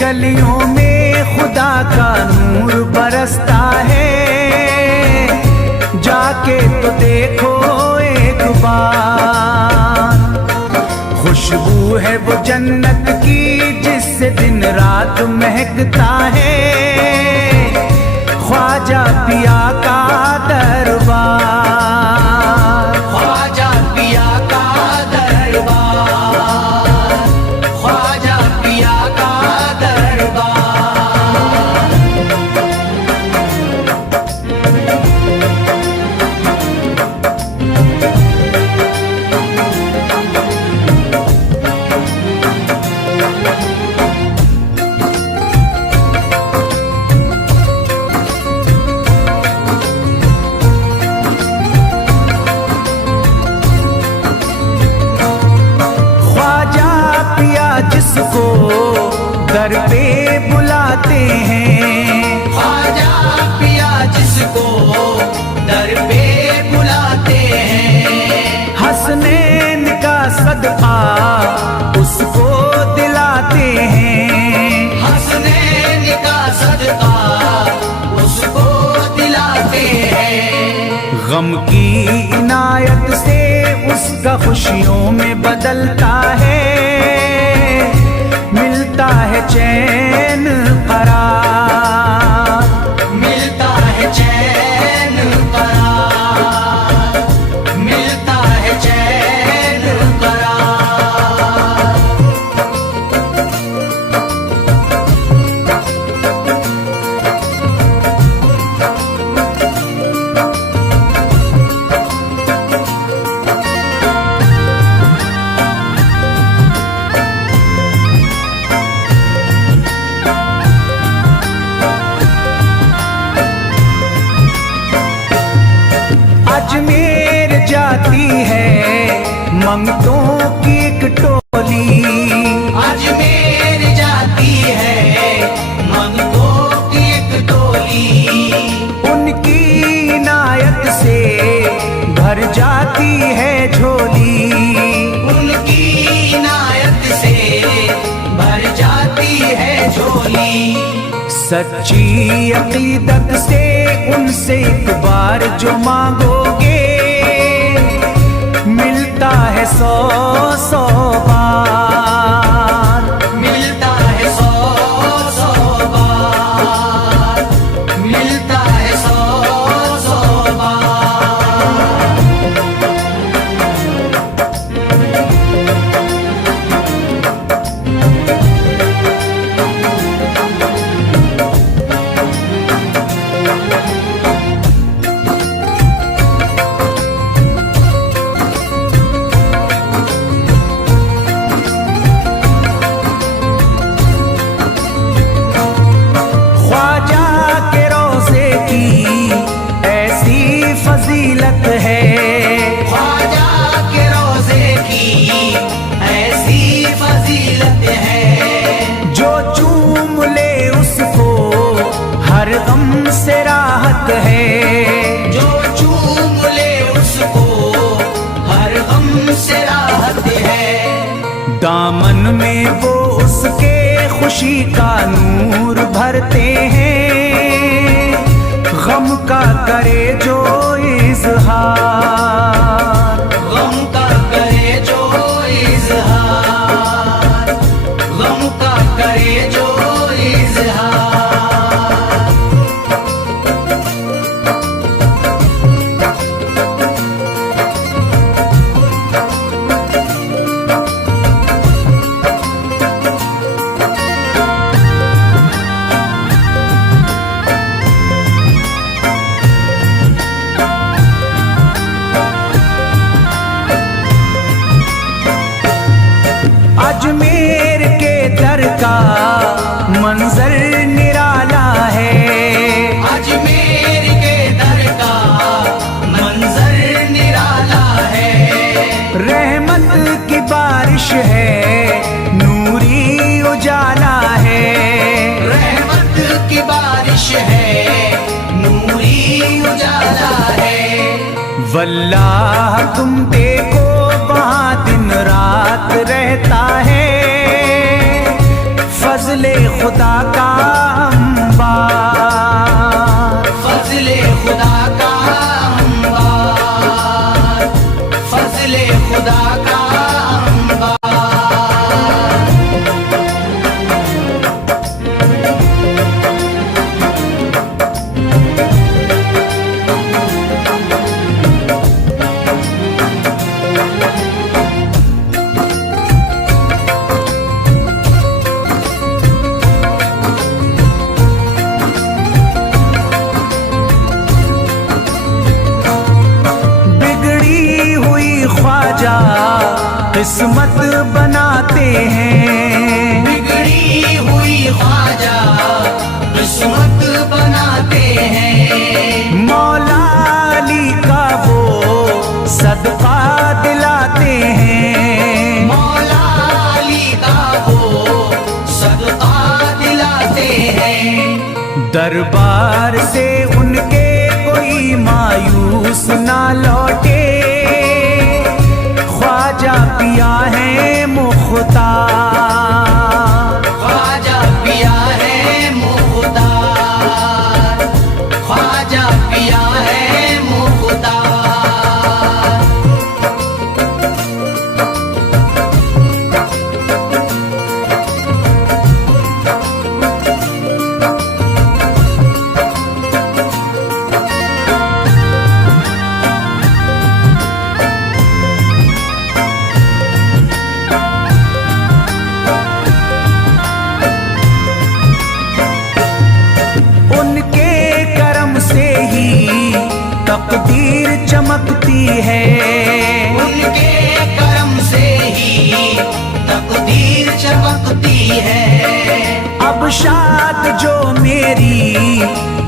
गलियों में खुदा का नूर बरसता है, जाके तो देखो एक बार। खुशबू है वो जन्नत की जिससे दिन रात महकता है, ख्वाजा पिया का दरबार, ख्वाजा पिया का दरबार, ख्वाजा पिया का दरबार। जिसको दर पे बुलाते हैं, ख्वाजा पिया जिसको दर पे बुलाते हैं, हसनैन का सदका उसको दिलाते हैं, हसनैन का सदका उसको दिलाते हैं। गम की इनायत से उसका खुशियों में बदलता है, मिलता है चैन करार, मिलता है चैन करार, मिलता है चैन करार। अजमेर जाती है मंगतों की एक टोली, अजमेर जाती है मंगतों की एक टोली, उनकी इनायत से भर जाती है झोली, उनकी इनायत से भर जाती है झोली। सच्ची अकीदत से उनसे एक बार जो मांगोगे, मिलता है 100 बार, मिलता है 100 बार, मिलता है 100 बार। फजीलत है ख्वाजा के रोज़े की ऐसी फजीलत है, जो चूम ले उसको हर गम से राहत है, जो चूम ले उसको हर गम से राहत है। दामन में वो उसके खुशी का नूर भरते हैं, गम का करे जो इज़हार, गम का करे जो इज़हार, गम का करे जो इज़हार। अजमेर के दर का मंजर निराला है, अजमेर के दर का मंजर निराला है। रहमत की बारिश है, नूरी उजाला है, रहमत की बारिश है, नूरी उजाला है। वल्लाह तुम देखो वहाँ दिन रात रहता है, फजल फजले खुदा का अंबार, फजले खुदा का अंबार, फजले खुदा का किस्मत बनाते हैं, बिगड़ी हुई ख्वाजा किस्मत बनाते हैं। मौला अली का वो सदका दिलाते हैं, मौला अली का वो सदका दिलाते हैं। दरबार से उनके कोई मायूस ना लौटे, ख्वाजा पिया है मुख्तार, ख्वाजा पिया है मुख्तार, ख्वाजा पिया है मुख्तार। तकदीर चमकती है, उनके करम से ही तकदीर चमकती है। अब शाद जो मेरी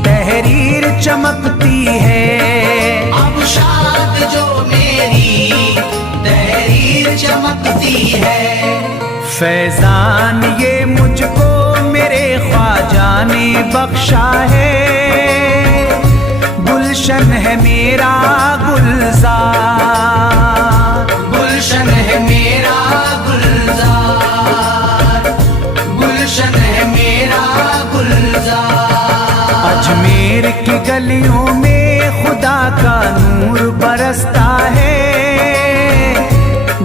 तहरीर चमकती है, अब शाद जो मेरी तहरीर चमकती है। फैजान ये मुझको मेरे ख्वाजा ने बख्शा है, गुलशन है मेरा गुलजार, गुलशन है मेरा गुलजार, गुलशन है मेरा गुलजार। अजमेर की गलियों में खुदा का नूर बरसता है,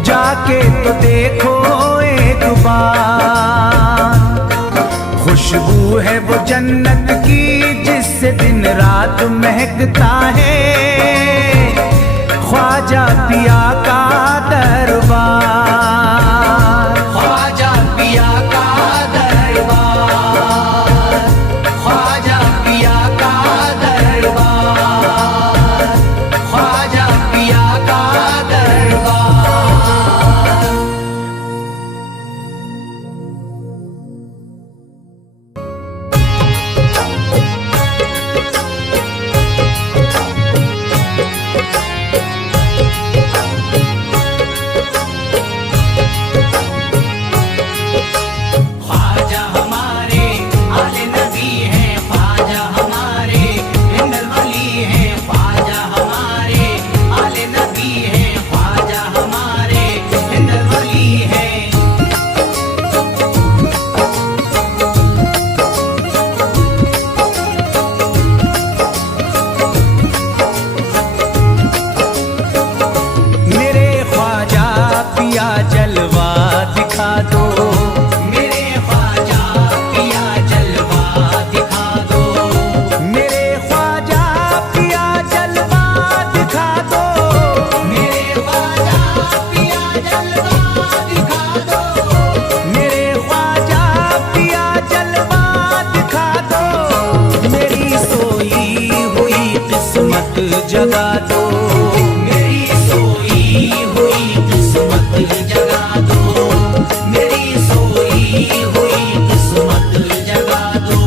जाके तो देखो एक बार। खुशबू है वो जन्नत की जिससे दिन रात महकता है, ख्वाजा पिया का दरबार, ख्वाजा पिया का दरबार, ख्वाजा पिया का दरबार, ख्वाजा पिया का दरबार। जगा दो, मेरी सोई हुई किस्मत जगा दो, मेरी सोई हुई किस्मत जगा दो।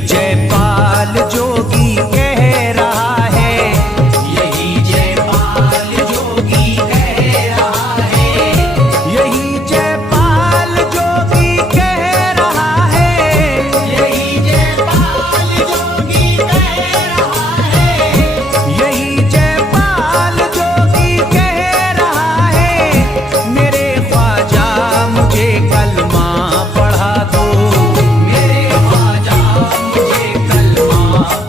जयपाल जोगी कह रहा है, यही जयपाल जोगी कह रहा है, यही जयपाल जोगी कह रहा है, यही जयपाल जोगी कह रहा है, यही जयपाल जोगी कह रहा है। मेरे ख्वाजा मुझे कलमा पढ़ा दो, मेरे ख्वाजा मुझे कलमा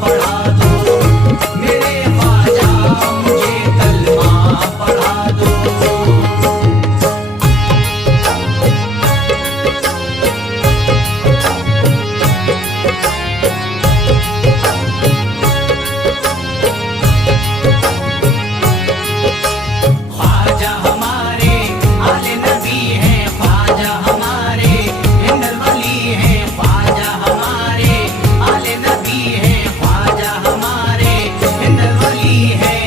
पढ़ा दो, मेरे ख्वाजा मुझे कलमा पढ़ा दो। ख्वाजा हमारे आले नबी हैं, ख्वाजा हमारे हिंदल वली हैं, ख्वाजा हमारे आले नबी हैं, ख्वाजा हमारे हिंदल वली हैं।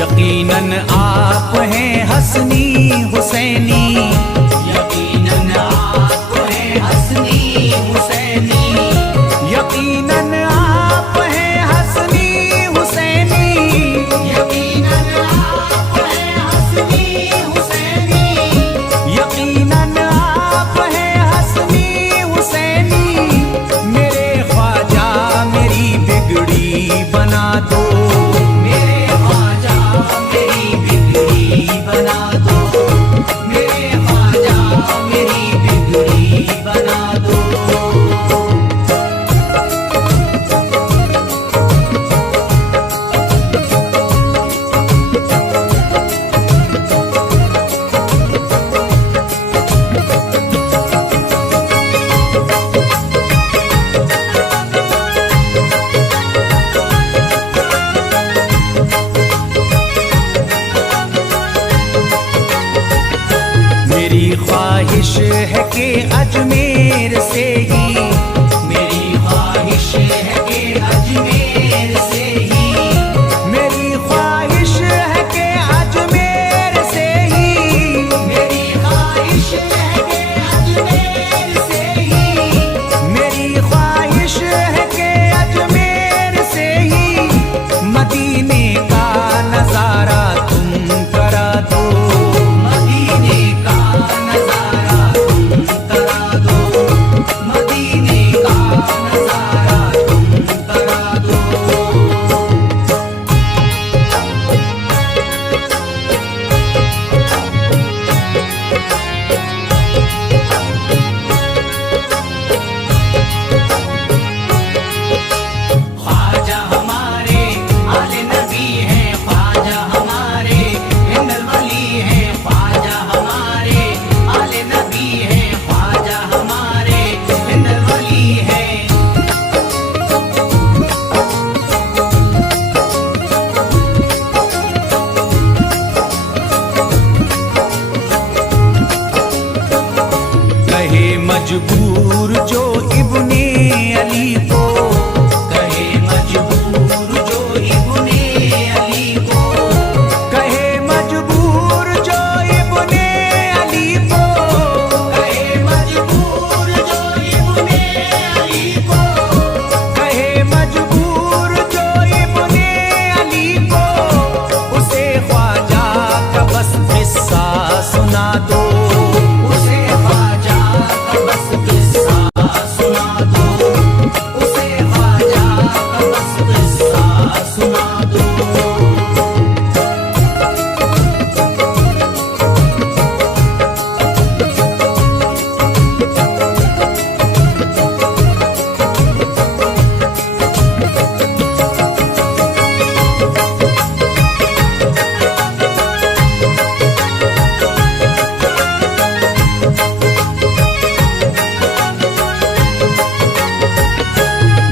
यकीनन आप हैं हसनी हुसैनी, यकीनन आप हैं हसनी हुसैनी, यकीनन आप हैं हसनी हुसैनी, यकीनन आप हैं हसनी हुसैनी, यकीनन आप हैं हसनी हुसैनी। मेरे ख्वाजा मेरी बिगड़ी बना दो, मेरे ख्वाजा मेरी बिगड़ी बना दो, मेरे ख्वाजा मेरी बिगड़ी बना दो। मेरी ख्वाहिश है कि अजमेर से ही, मेरी ख्वाहिश है कि अजमेर से ही, मेरी ख्वाहिश है कि अजमेर से ही, मेरी ख्वाहिश है कि अजमेर से ही, मेरी ख्वाहिश है कि अजमेर से ही मदीने का नजारा तुम करा दो, मदीने का नजारा तुम करा दो, मदीने का नजारा तुम करा दो। ख्वाजा हमारे आले नबी हैं, ख्वाजा हमारे हिंदल वली हैं, ख्वाजा हमारे आले नबी हैं, ख्वाजा हमारे हिंदल वली हैं। कहे मजबूर जो इब्ने अली को, कहे मजबूर जो इब्ने अली को, कहे मजबूर जो इब्ने अली को, कहे मजबूर जो इब्ने अली को, कहे मजबूर जो इब्ने अली को, उसे ख्वाजा का बस किस्सा सुना दो, उसे ख्वाजा का बस किस्सा सुना दो, उसे ख्वाजा का बस किस्सा सुना दो।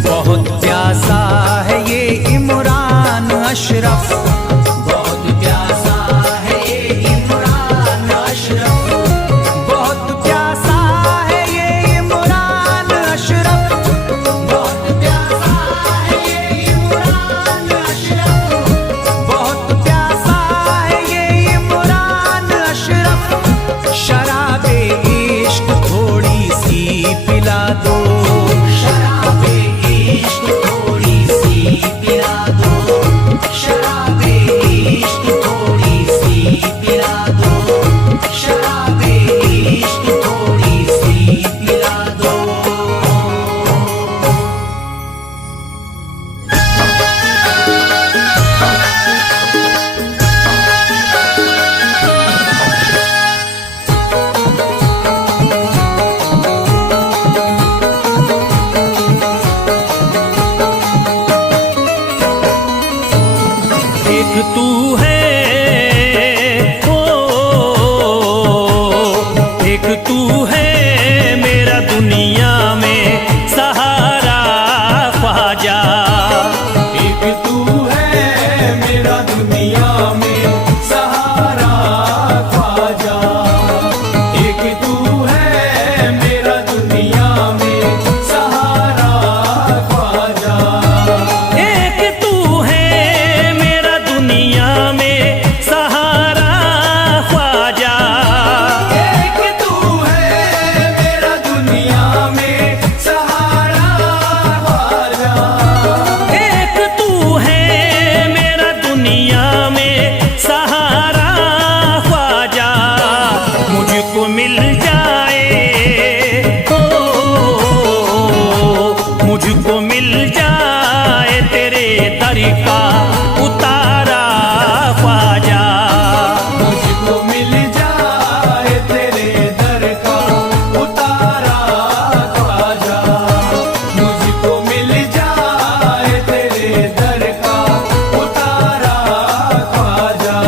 बहुत प्यासा है ये इमरान अशरफ, बहुत प्यासा है ये इमरान अशरफ, बहुत प्यासा है ये इमरान अशरफ, बहुत प्यासा है ये इमरान अशरफ, एक तू है, ओ एक तू है मेरा दुनिया में सहारा ख्वाजा। एक तू है मेरा दुनिया में सहारा ख्वाजा। एक तू है मेरा दुनिया में सहारा ख्वाजा। एक तू है मेरा दुनिया में सहारा ख्वाजा। एक तू है मेरा दुनिया में सहारा ख्वाजा। एक तू है मेरा दुनिया में सहारा ख्वाजा। मुझको मिल जाए, ओ मुझको मिल जाए तेरे दर का उतारा ख्वाजा। मुझको मिल जाए तेरे दर का उतारा ख्वाजा। मुझको मिल जाए तेरे दर का उतारा ख्वाजा।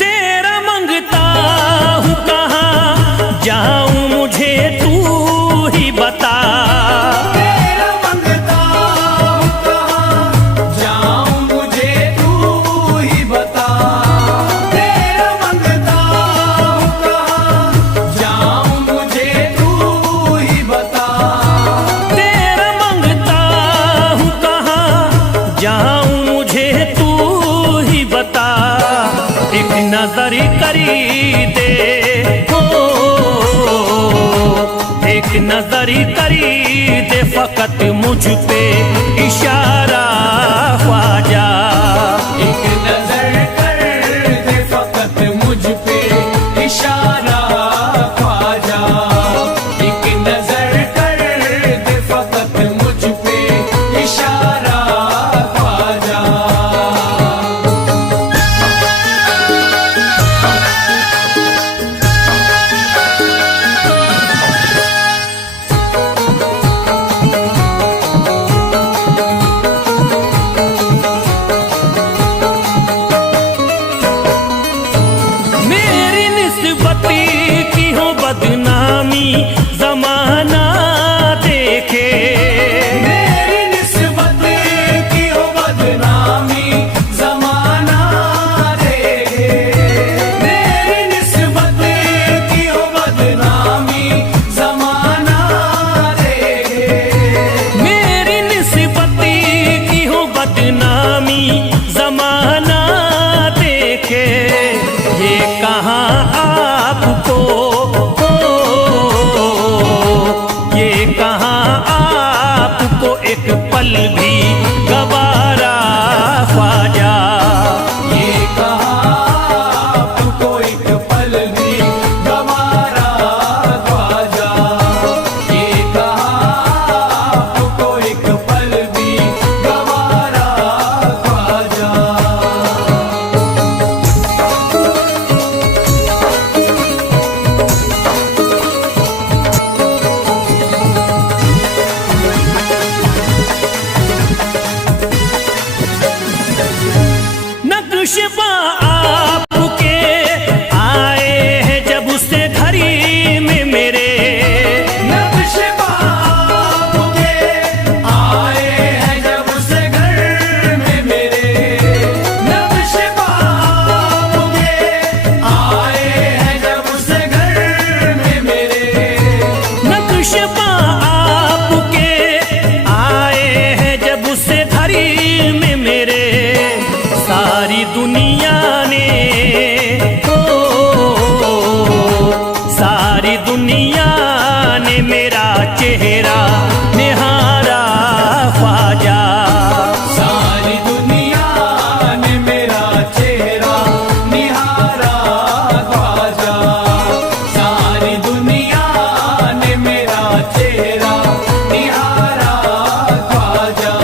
तेरा मंगता हूँ कहाँ जाऊँ मुझे तू ही बता। तेरा मंगता हूँ कहाँ जाऊँ मुझे तू ही बता। तेरा मंगता हूँ कहाँ जाऊँ मुझे तू ही बता। तेरा मंगता हूँ कहाँ जाऊँ मुझे तू ही बता। एक नजर करी दे, हो एक नजर करी दे फकत मुझ पे इशारा ख्वाजा। एक नजर कर दे फकत मुझ पे इशारा ख्वाजा। एक नजर कर दे फकत मुझ पे इशारा ख्वाजा। मेरी निस्बती की हो बदनामी जमाना देखे। मेरी निस्बत की हो बदनामी जमाना देखे। मेरी निस्बत की हो बदनामी जमाना देखे। मेरी निस्बती की हो बदनामी जमाना देखे। ये कहाँ आपको, ये कहाँ आपको एक पल भी गवारा ख्वाजा। ये कहाँ आपको एक पल भी गवारा ख्वाजा। ये कहाँ आपको एक पल भी गवारा ख्वाजा। नक्शबा आपके आए हैं जब से घड़ी में मेरे। नक्शबा आपके आए हैं जब से घर में मेरे। नक्शबा आपके आए हैं जब से घर में मेरे। नक्शबा आपके आए हैं जब से घड़ी में मेरे। सारी दुनिया ने, ओ सारी दुनिया ने मेरा चेहरा निहारा ख्वाजा। सारी दुनिया ने मेरा चेहरा निहारा ख्वाजा। सारी दुनिया ने मेरा चेहरा निहारा ख्वाजा।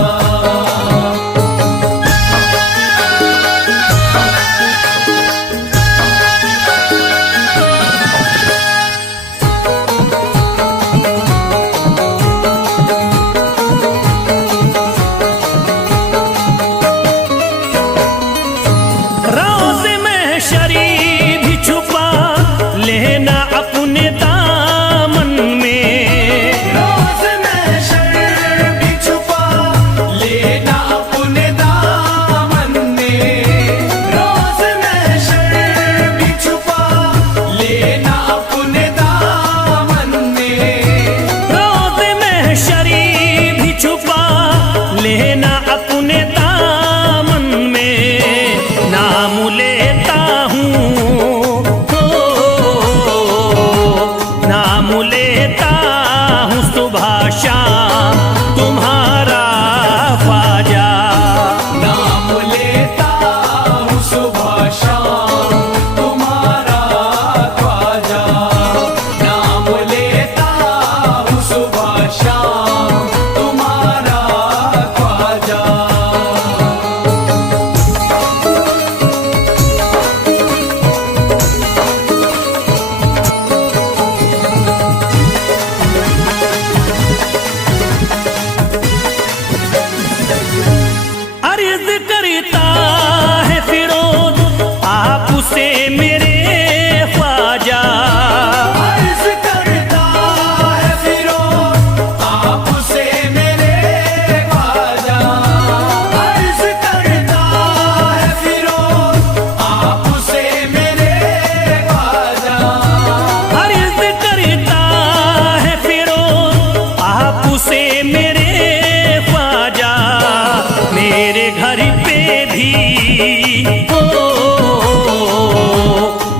ओ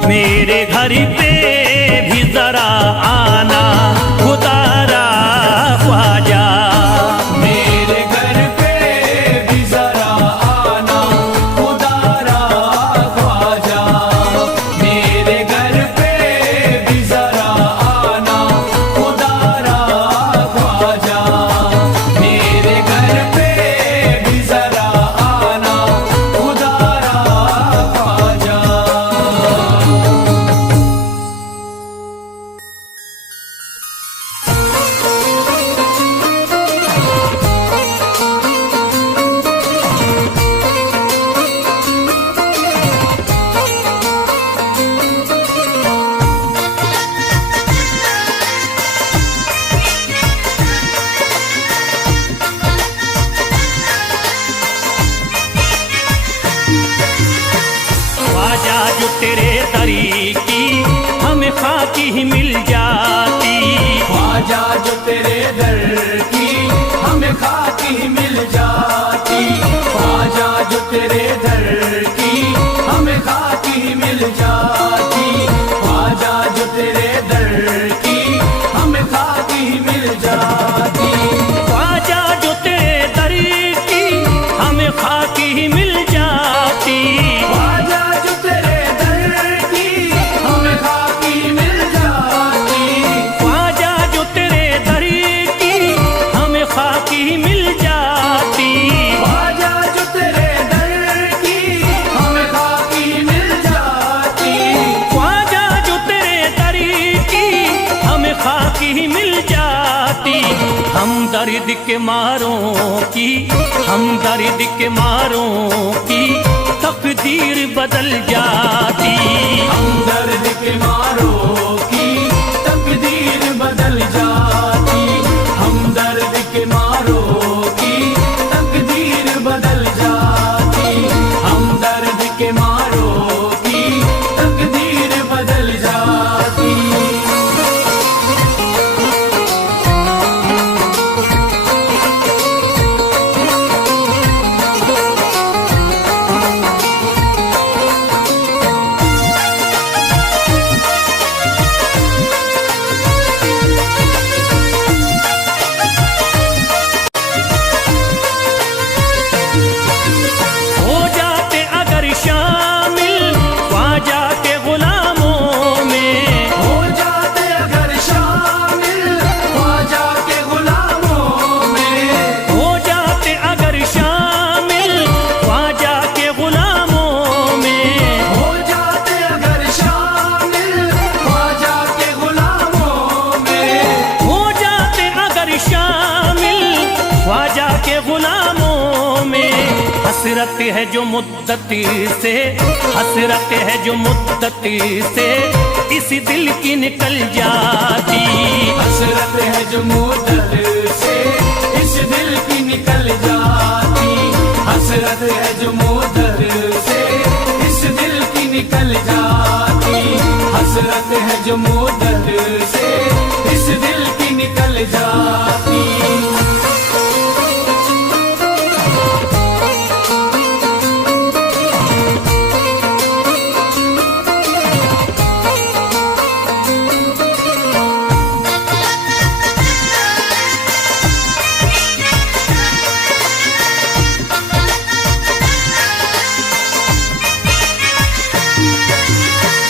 मेरे घर पे भी जरा आना खुदारा ख्वाजा। मेरे घर पे भी जरा आना खुदारा ख्वाजा। मेरे घर पे भी जरा आना खुदारा ख्वाजा। मेरे घर पे भी जरा आना खुदारा ख्वाजा। ख्वाजा जो तेरे दरी की हमें खाकी ही मिल जाती। ख्वाजा जो तेरे दर की हमें खाकी ही मिल जाती। ख्वाजा जो तेरे दर की हमें खाकी ही मिल जाती। ख्वाजा जो तेरे दर की हमें खाकी ही मिल जाती। ख्वाजा जो तेरे दरी की हमें खाकी ही मिल जाती। ख्वाजा जो तेरे दर की हमें खाकी मिल जाती। ख्वाजा जो तेरे दरी की हमें खाकी ही मिल जाती। ख्वाजा जो तेरे दर की हमें खाकी मिल जाती। ख्वाजा जो तेरे दरी की हमें खाकी ही मिल जाती। हम दर्द के मारों की, हम दर्द के मारों की तकदीर बदल जाती। हम दर्द के मारों की तकदीर बदल जाती। हम दर्द के मारों की तकदीर बदल जाती। हम दर्द के मारों की तकदीर बदल जाती। हो जाते अगर शामिल ख्वाजा के गुलामों में। हो जाते अगर शामिल ख्वाजा के गुलामों में। हो जाते अगर शामिल ख्वाजा के गुलामों में। हो जाते अगर शामिल ख्वाजा के गुलामों में। हो जाते अगर शामिल ख्वाजा के गुलामों में। हसरत है जो मुद्दती से, हसरत है जो मुद्दती से इस दिल की निकल जाती। हसरत है जो मुद्दत से इस दिल की निकल जाती। हसरत है जो मुद्दत से इस दिल की निकल जाती। हसरत है जो मुद्दत से इस दिल की निकल जाती।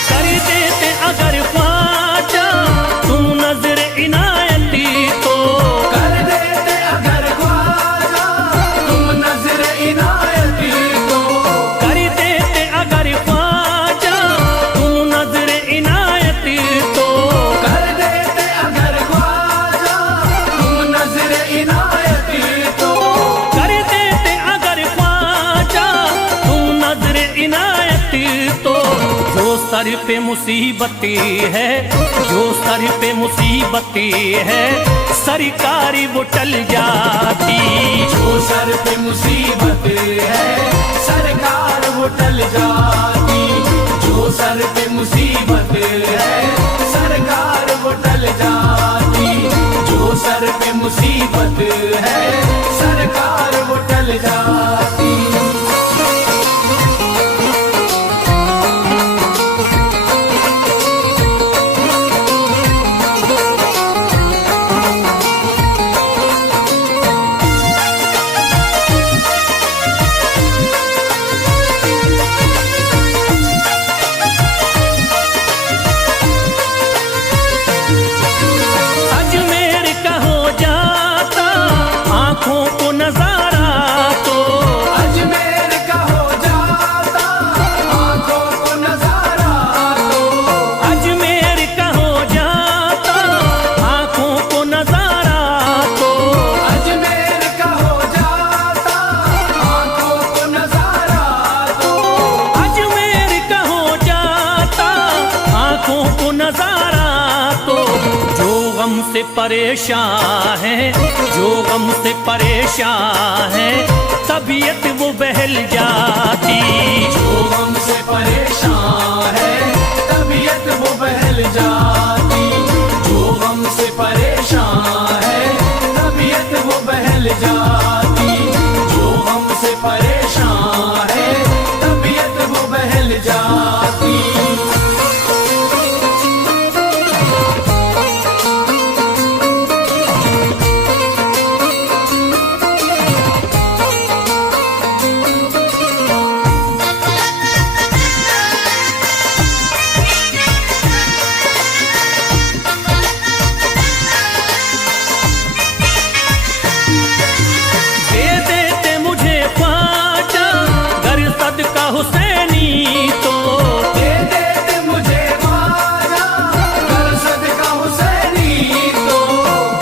कर देते अगर ख्वाजा तुम नजर इनायती तो। कर देते अगर ख्वाजा तुम नजर इनायती तो। कर देते अगर ख्वाजा तुम नजर इनायती तो। कर देते अगर ख्वाजा तुम नजर इनायती तो। कर देते अगर ख्वाजा तुम नजर इनायती तो। जो सर पे मुसीबती है, जो सर पे मुसीबती है सरकारी वो टल जाती। जो सर पे मुसीबत है सरकार वो टल जाती। जो सर पे मुसीबत है सरकार वो टल जाती। जो सर पे मुसीबत है सरकार वो टल जाती। परेशान है, जो गम से परेशान है, तबीयत वो बहल जाती। जो गम से परेशान है तबीयत वो बहल जाती। जो गम से परेशान है तबीयत वो बहल जाती। जो गम से परेशान है तबीयत वो बहल जाती। दे देते मुझे ख्वाजा गर सदका हुसैनी तो, दे देते मुझे ख्वाजा कर सदका हुसैनी तो।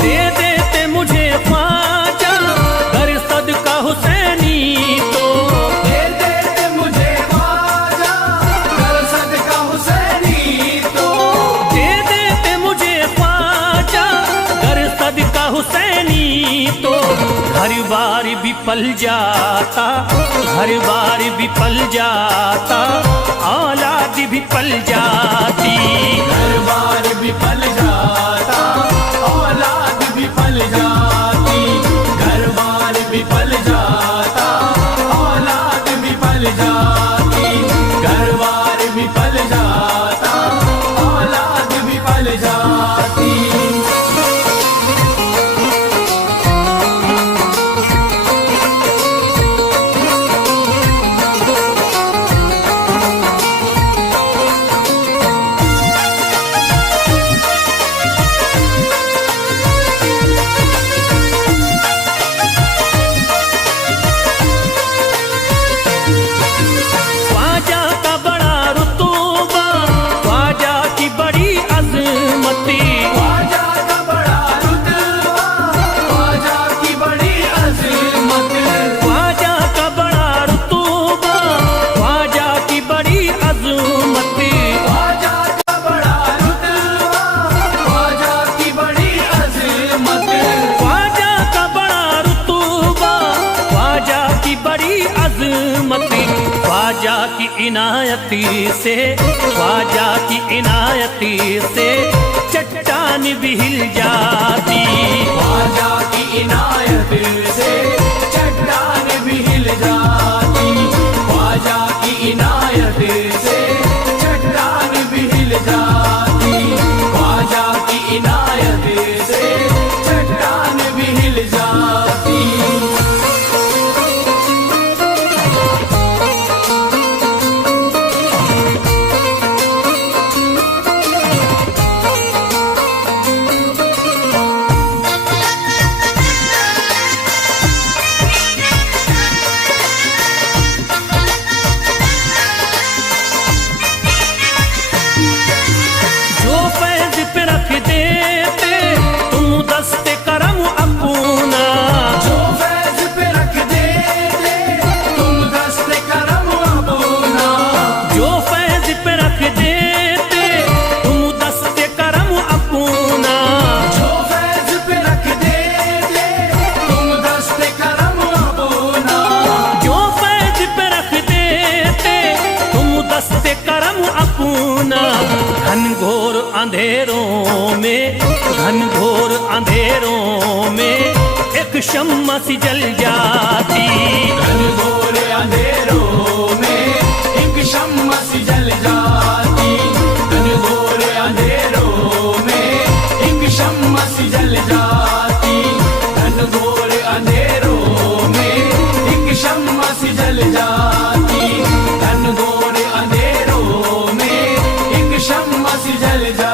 दे देते मुझे ख्वाजा गर सदका हुसैनी तो, दे देते मुझे ख्वाजा कर सदका हुसैनी तो। दे देते मुझे ख्वाजा गर सदका हुसैनी तो। घर बार भी पल जाता, घर बार भी पल जाता, औलाद भी पल जाती। घर बार भी पल जाता औलाद भी पल जाती। घर बार भी पल जाता औलाद भी पल जाती। घर बार भी पल जाता औलाद भी पल जाती। ख्वाजा का बड़ा रुतबा, ख्वाजा की बड़ी अजमती, ख्वाजा का बड़ा रुतबा ख्वाजा की बड़ी अज़मत। ख्वाजा का बड़ा रुतबा, ख्वाजा की बड़ी अजमती। ख्वाजा का बड़ा रुतबा ख्वाजा की बड़ी अज़मत। ख्वाजा का बड़ा रुतबा, ख्वाजा की बड़ी अजमती। ख्वाजा की इनायती से, ख्वाजा की इनायती से चट्टान भी हिल जाती। ख्वाजा की इनायत से चट्टान भी हिल जाती। ख्वाजा की इनायत से चट्टान भी हिल जाती। ख्वाजा की इनायत से चट्टान भी हिल जाती। जो फैज पे रख देते तुम दस्ते करम अपना, जो फैज पे रख देते तुम दस्ते करम अपना। जो फैज पे रख देते तुम दस्ते करम अपना। जो फैज पे रख देते तुम दस्ते करम अपना। जो फैज पे रख देते तुम दस्ते करम अपना। घनघोर अंधेरों में, घनघोर अंधेरों में एक शम्मा सी जल जाती। घनघोर अंधेरों में एक शम्मा सी जल जाती। घनघोर अंधेरों में एक शम्मा सी जल जाती। घनघोर अंधेरों में एक शम्मा सी जल जाती। घनघोर अंधेरों में एक शम्मा सी जल जाती।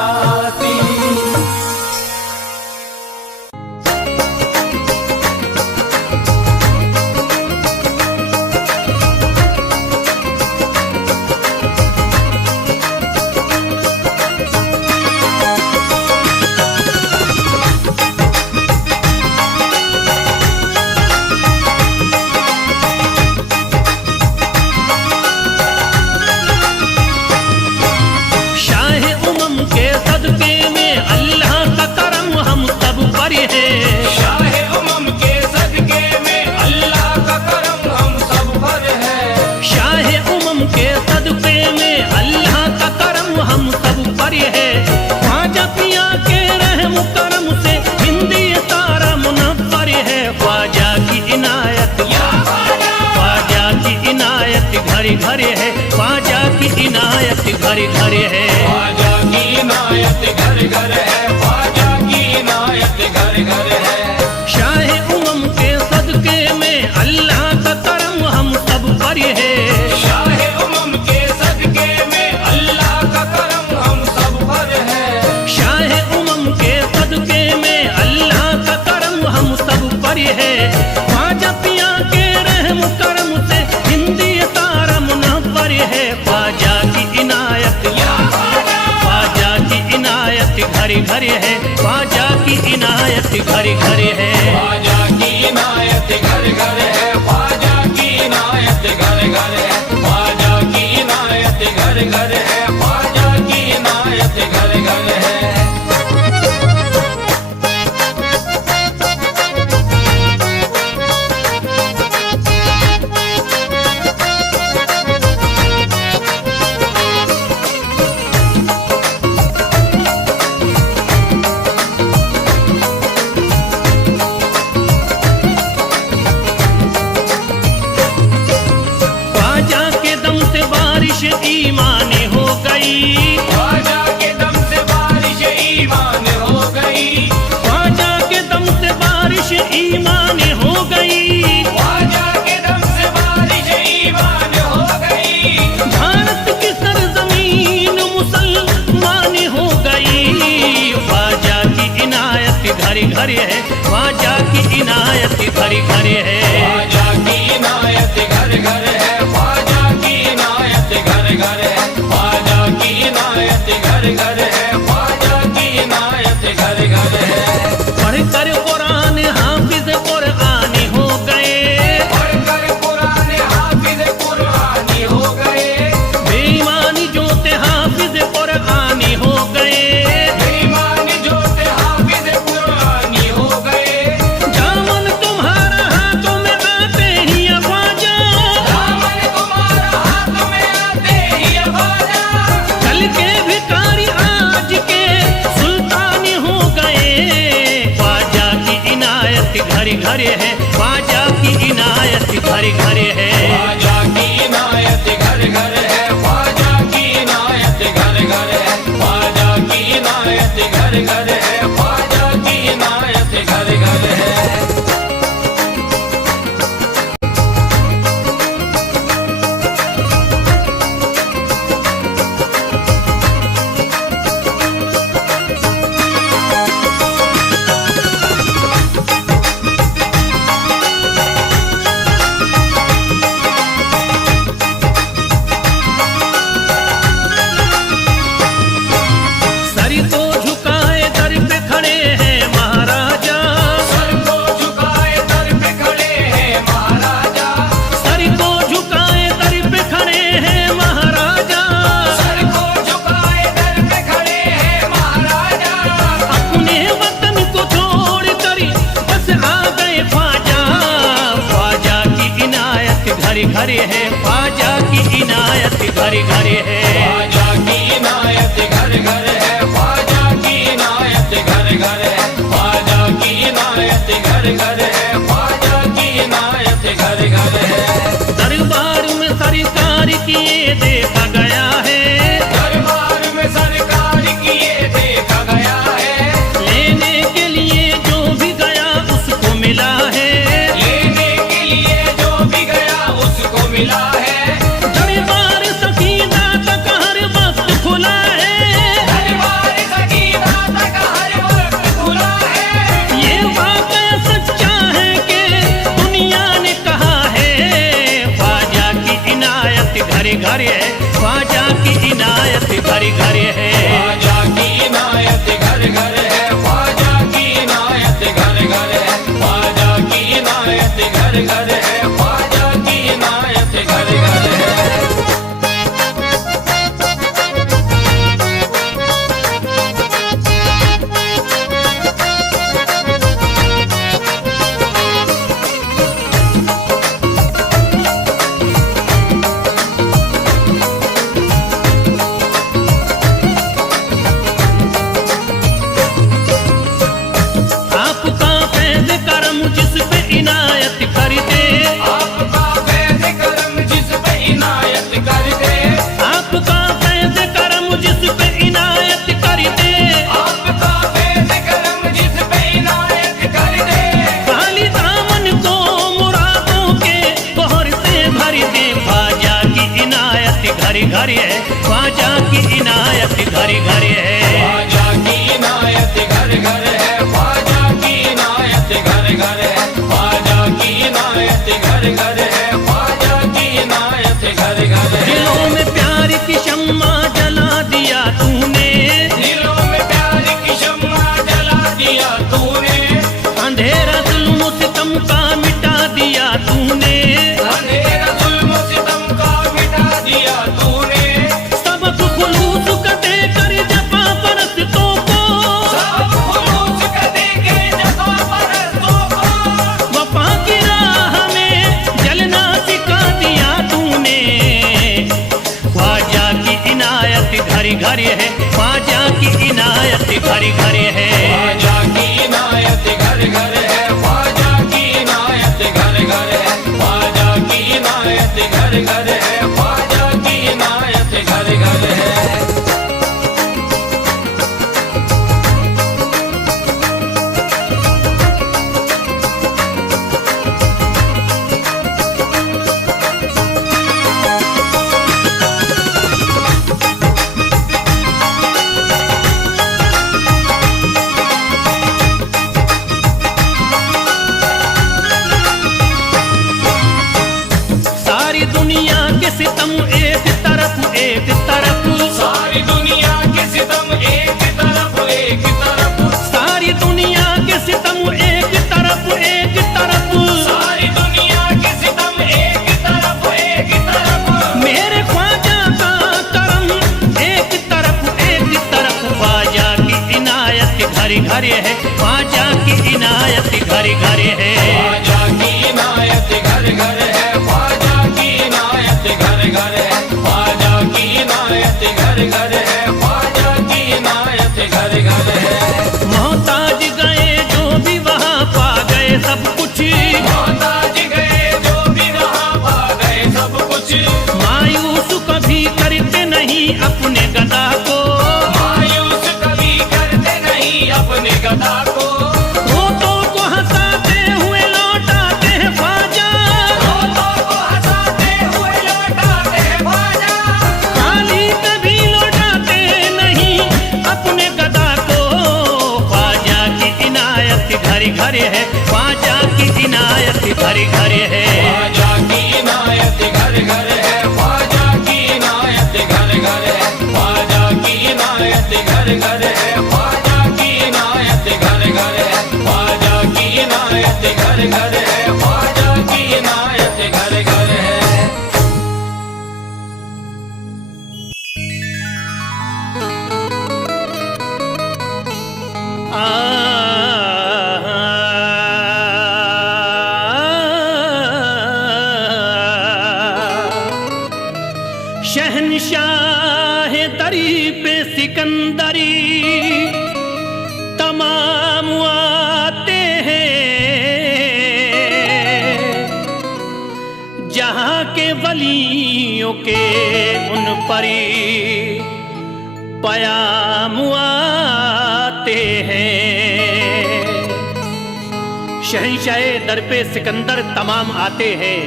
मुनव्वर है। शाहे उमम के सदके में अल्लाह का करम हम सब पर है। शाहे उमम के सदके में अल्लाह का करम हम सब पर है। ख्वाजा पिया के रहम करम से हिंदी सारा मुनव्वर है। ख्वाजा की इनायत, ख्वाजा की इनायत घर घर है। ख्वाजा की इनायत घर घर है। ख्वाजा की इनायत घर घर है। ख्वाजा की इनायत घर घर है। शाहे उमम के सदके में अल्लाह का करम हम सब पर है। शाहे उमम के सदके में अल्लाह का करम हम सब पर है। शाहे उमम के सदके में अल्लाह का करम हम सब पर है। ख्वाजा पिया के रहम करम से हिंदी सारा मुनव्वर है। ख्वाजा की इनायत, ख्वाजा की इनायत घर घर है। ख्वाजा की इनायत घर घर है। ख्वाजा की इनायत घर घर है। ख्वाजा की इनायत घर घर है। ख्वाजा की इनायत घर घर है। ख्वाजा की इनायत घर घर है। ख्वाजा के दम से बारिश ईमान हो गई। ख्वाजा के दम से बारिश ईमान हो गई। ख्वाजा के दम से बारिश ईमान हो गई। ख्वाजा के दम से बारिश ईमान हो गई। भारत की सरजमीन मुसलमान हो गई। ख्वाजा की इनायत घर घर है। ख्वाजा की इनायत घर घर है। ख्वाजा की इनायत घर घर है। ख्वाजा की इनायत घर घर है। ख्वाजा की इनायत घर घर है। ख्वाजा की इनायत घर घर है। पढ़कर कुरान हाफिज कुरान हो गए। पढ़कर कुरान हाफिज कुरानी हो गए। बेईमानी जोते हाफिज कुरान हो गए। बेईमानी जोते हाफिज कुरानी हो गए। दामन तुम्हारा हाथों में आते ही ख्वाजा, दामन तुम्हारा हाथ में आते ही ख्वाजा। कल के भिखारी आज के सुल्तान हो गए। ख्वाजा की इनायत घर घर है। ख्वाजा की इनायत घर घर है। ख्वाजा की इनायत घर घर है। ख्वाजा की इनायत घर घर है। ख्वाजा की इनायत घर घर है। ख्वाजा की इनायत घर घर है। सर को झुकाए दर पे खड़े हैं महाराजा। सर को झुकाए दर पे खड़े हैं महाराजा। सर को झुकाए दर पे खड़े हैं महाराजा। सर को झुकाए दर पे खड़े हैं महाराजा। अपने वतन को छोड़ कर बस आ गए ख्वाजा। ख्वाजा की इनायत घर घर है। ख्वाजा की इनायत घर घर है। ख्वाजा की इनायत घर घर है। ख्वाजा की इनायत घर घर है। ख्वाजा की इनायत घर घर है। ख्वाजा की इनायत घर घर है। दरबार में सरकार किए देखा गया है। दरबार में सरकार किए देखा गया है। लेने के लिए जो भी गया उसको मिला है। लेने के लिए जो भी गया उसको मिला है। दरबार सकीना तक हर वक्त खुला है। दरबार सकीना तक हर वक्त खुला है। ये वाकया सच्चा है कि दुनिया ने कहा है। ख्वाजा की इनायत घर घर है। ख्वाजा की इनायत घर घर है। ख्वाजा की इनायत घर घर है। ख्वाजा की इनायत घर घर है। ख्वाजा की इनायत घर घर है। ख्वाजा की इनायत घर घर है। घरी घरी है, ख्वाजा की इनायत घरी घरी है। ख्वाजा की इनायत घर घर है, ख्वाजा की इनायत घर घर है, ख्वाजा की इनायत घर घर है, ख्वाजा की इनायत घर घर है। दिलों में प्यार की शम्मा जला दिया तूने, दिलों में प्यार की शम्मा जला दिया तूने, अंधेरा जुल्म सितम का मिटा दिया तूने, अंधेरा जुल्म सितम का मिटा दिया तूने, सबक खुलूस का देकर जफा परस्तों को, सब खुलूस का देके जफा परस्तों को, वफा की राह में जलना सिखा दिया तूने। ख्वाजा की इनायत घरी घरी है, ख्वाजा की इनायत घरी घरी है। ख्वाजा की इनायत घर घर है, ख्वाजा की इनायत घर घर है, ख्वाजा की इनायत घर घर है, ख्वाजा की इनायत घर घर है। सारी दुनिया के सितम एक तरफ एक तरफ, सारी दुनिया के सितम एक तरफ एक तरफ, सारी दुनिया के सितम एक तरफ एक तरफ, सारी दुनिया के सितम एक तरफ एक तरफ, मेरे ख्वाजा का करम एक तरफ एक तरफ। ख्वाजा की इनायत घरी घरी है, ख्वाजा की इनायत घरी घरी है। ख्वाजा की इनायत घर घर है, ख्वाजा की इनायत घर घर है, ख्वाजा की इनायत घर घर है, ख्वाजा की इनायत घर घर है। मोहताज गए जो भी वहाँ पा गए सब कुछ, मोहताज गए जो भी वहाँ पा गए सब कुछ, मायूस कभी करते नहीं अपने गदा को, मायूस कभी करते नहीं अपने गदा को, रोतों को हंसाते हुए लौटाते हैं ख्वाजा, रोतों को हंसाते हुए लौटाते हैं ख्वाजा, खाली कभी लौटाते नहीं अपने गदा को। ख्वाजा की इनायत घरी घरी है, ख्वाजा की इनायत घरी घरी है। ख्वाजा की इनायत घर घर है, ख्वाजा की इनायत घर घर है, ख्वाजा की इनायत घर घर है, ख्वाजा की इनायत घर घर है, ख्वाजा की इनायत घर घर है, ख्वाजा की इनायत घर घर है। शहनशाह दरी पे सिकंदरी तमाम आते हैं, जहाँ के वलियों के उन परी पयाम आते हैं। शहनशाह दर पे सिकंदर तमाम आते हैं,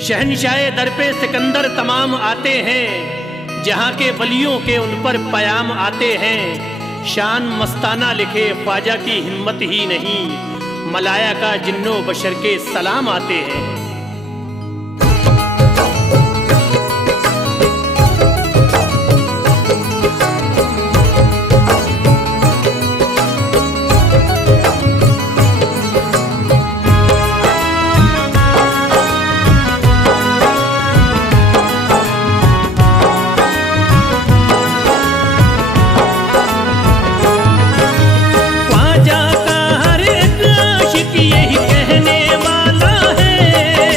शहनशाह दर पे सिकंदर तमाम आते हैं, जहाँ के वलियों के उन पर पयाम आते हैं। शान मस्ताना लिखे ख्वाजा की हिम्मत ही नहीं, मलाया का जिन्नो बशर के सलाम आते हैं। ख्वाजा का हर एक आशिक यही कहने वाला है,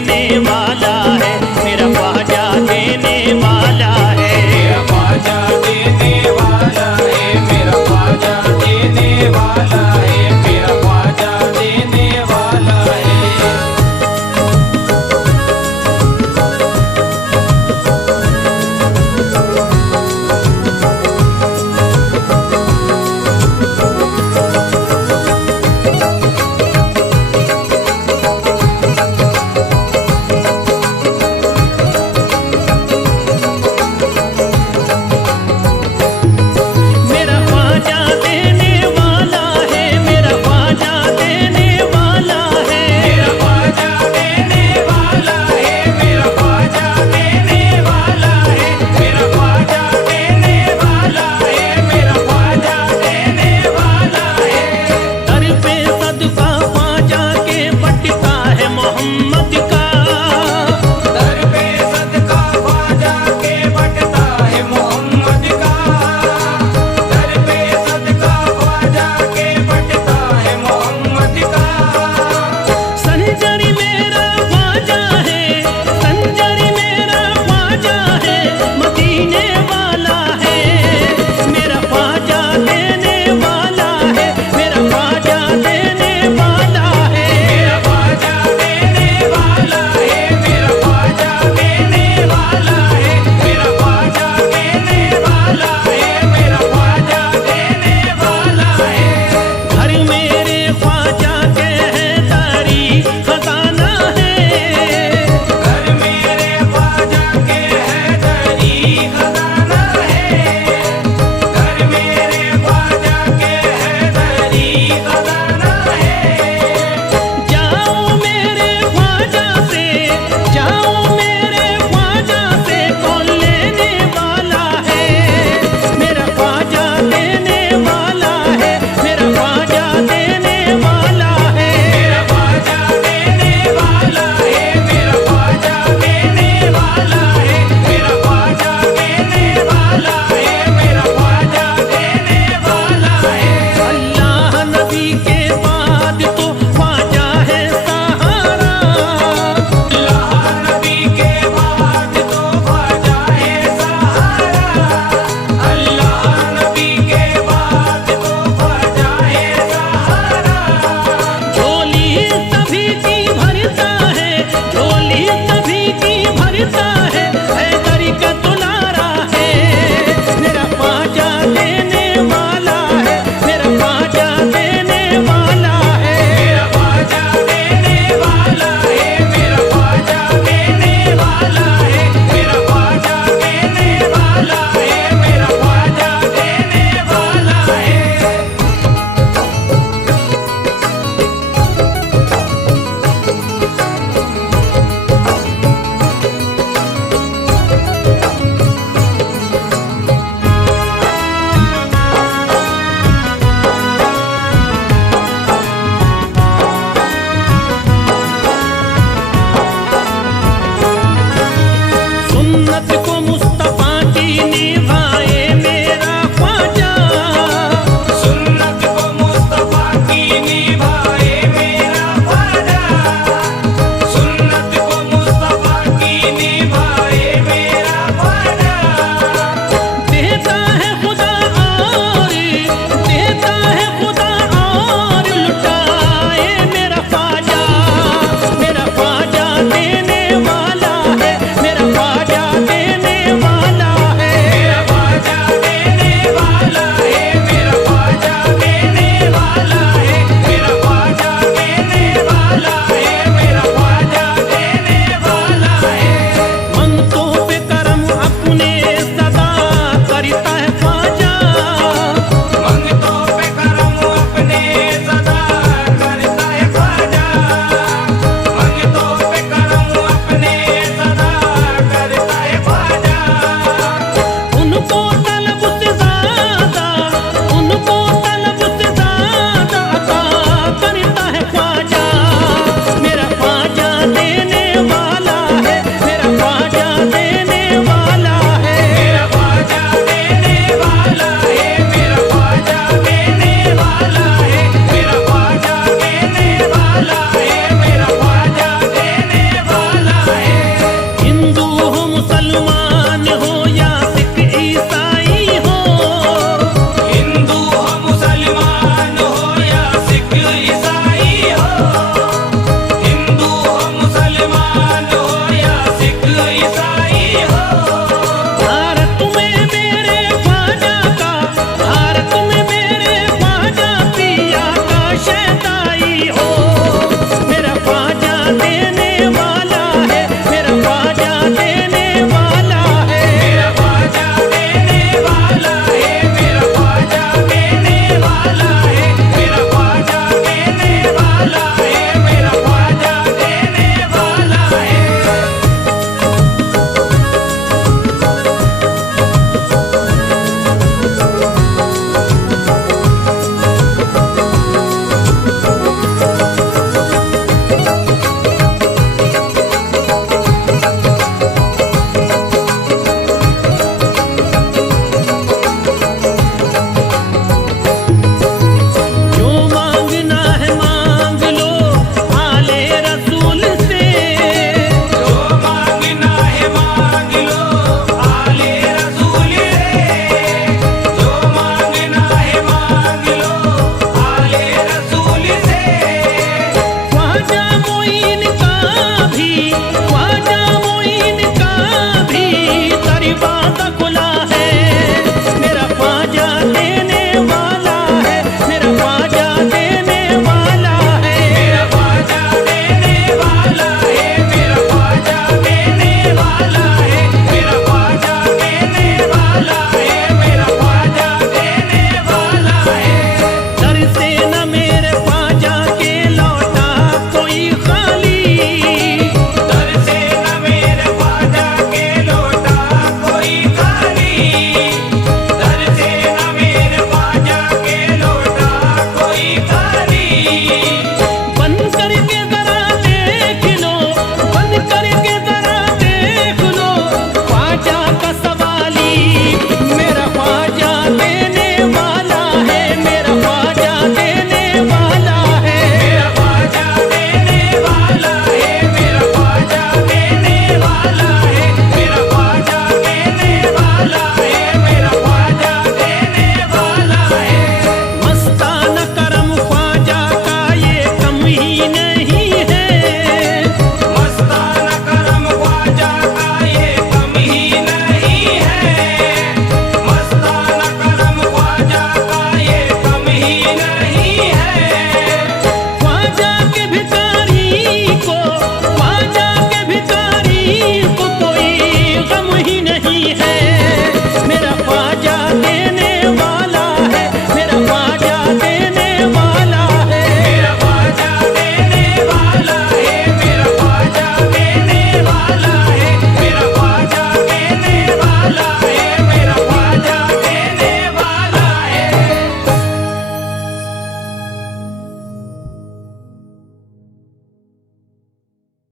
देने वाला है, मेरा ख्वाजा देने वाला है। मेरा ख्वाजा देने वाला है, मेरा ख्वाजा देने वाला है, मेरा ख्वाजा देने वाला है। मेरा ख्वाजा देने वाला है, मेरा ख्वाजा देने वाला है। मेरा ख्वाजा देने वाला है, मेरा ख्वाजा देने वाला है, मेरा ख्वाजा देने वाला है, मेरा ख्वाजा देने वाला है। दर पे सदका ख्वाजा के बटता है मोहम्मद का